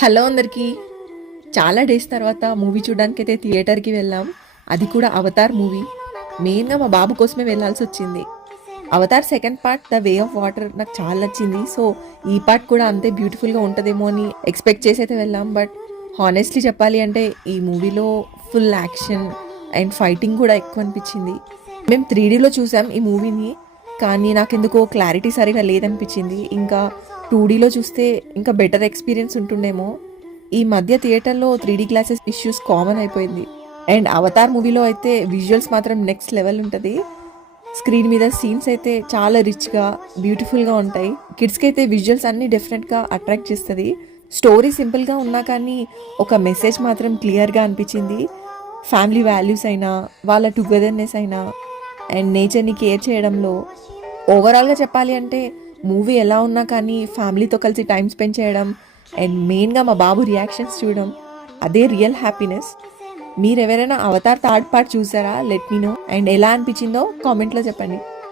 Hello అందరికీ. చాలా days తర్వాత మూవీ చూడడానికైతే థియేటర్కి వెళ్ళాం. అది కూడా అవతార్ మూవీ. మెయిన్గా మా బాబు కోసమే వెళ్ళాల్సి వచ్చింది. Avatar second part the way of water నాకు చాలా నచ్చింది. సో ఈ పార్ట్ కూడా అంతే బ్యూటిఫుల్గా ఉంటుందేమో అని ఎక్స్పెక్ట్ చేసి అయితే వెళ్ళాం. బట్ హానెస్ట్లీ చెప్పాలి అంటే ఈ మూవీలో ఫుల్ యాక్షన్ అండ్ ఫైటింగ్ కూడా ఎక్కువ అనిపించింది. మేము 3Dలో చూసాం ఈ మూవీని, కానీ నాకెందుకో క్లారిటీ సరిగా లేదనిపించింది. ఇంకా 2Dలో చూస్తే ఇంకా బెటర్ ఎక్స్పీరియన్స్ ఉంటుండేమో. ఈ మధ్య థియేటర్లో 3D గ్లాసెస్ ఇష్యూస్ కామన్ అయిపోయింది. అండ్ అవతార్ మూవీలో అయితే విజువల్స్ మాత్రం నెక్స్ట్ లెవెల్ ఉంటుంది. స్క్రీన్ మీద సీన్స్ అయితే చాలా రిచ్గా బ్యూటిఫుల్గా ఉంటాయి. కిడ్స్కి అయితే విజువల్స్ అన్నీ డిఫరెంట్గా అట్రాక్ట్ చేస్తుంది. స్టోరీ సింపుల్గా ఉన్నా కానీ ఒక మెసేజ్ మాత్రం క్లియర్గా అనిపించింది. ఫ్యామిలీ వాల్యూస్ అయినా, వాళ్ళ టుగెదర్నెస్ అయినా, అండ్ నేచర్ని కేర్ చేయడంలో ఓవరాల్గా చెప్పాలి అంటే మూవీ ఎలా ఉన్నా కానీ ఫ్యామిలీతో కలిసి టైం స్పెండ్ చేయడం అండ్ మెయిన్గా మా బాబు రియాక్షన్స్ చూడడం, అదే రియల్ హ్యాపీనెస్. మీరు ఎవరైనా అవతార్ థర్డ్ పార్ట్ చూసారా? Let me know. అండ్ ఎలా అనిపించిందో కామెంట్లో చెప్పండి.